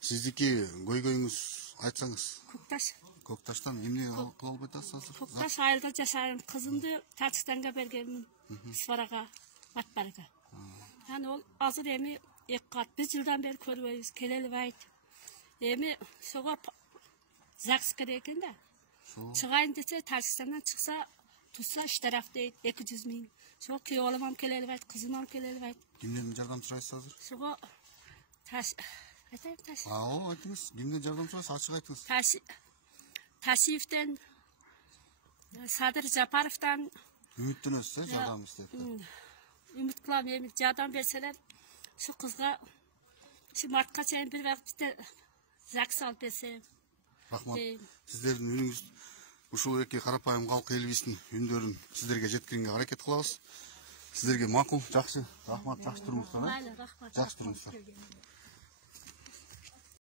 Сиздики көйгөйүңүз айтсаңыз. Көкташ. Көкташтан эмне кылып айтасыз азыр? Көкташ айылда жашайм. Кызымды Тачкстанга бергенмин. Сварага, Атбарга. Аны ол азыр эми 2-1 жылдан бери көрбөйбүз, келелбейт. Эми сого ЗАГС керек экен да. Чыгайын десе, Тачкстандан чыкса, тутса штраф дейт 200 000. Сого күйөөм келелбейт, кызым келелбейт. Кимден жардам сурайсыз азыр? Сого айтайын Таш. Айтыңыз. Кимден жардам сурайсыз? Ачык айтыңыз. Ташиевден, Садыр Жапаровтан Үмүттөнөсүз, жардам издеп. Үміт кылам, эми жардам берселер, şu кызга şu мартка чейин бир вакытта ЗАГС алып берсем. Рахмат. Сиздердин үнүңүз ушул эки карапайым калк элибиздин үндөрүн сиздерге жеткирүүгө аракет кылабыз. Сиздерге макул, жакшы. Рахмат, жакшы туруңуздар. Майлы, рахмат. Жакшы туруңуздар.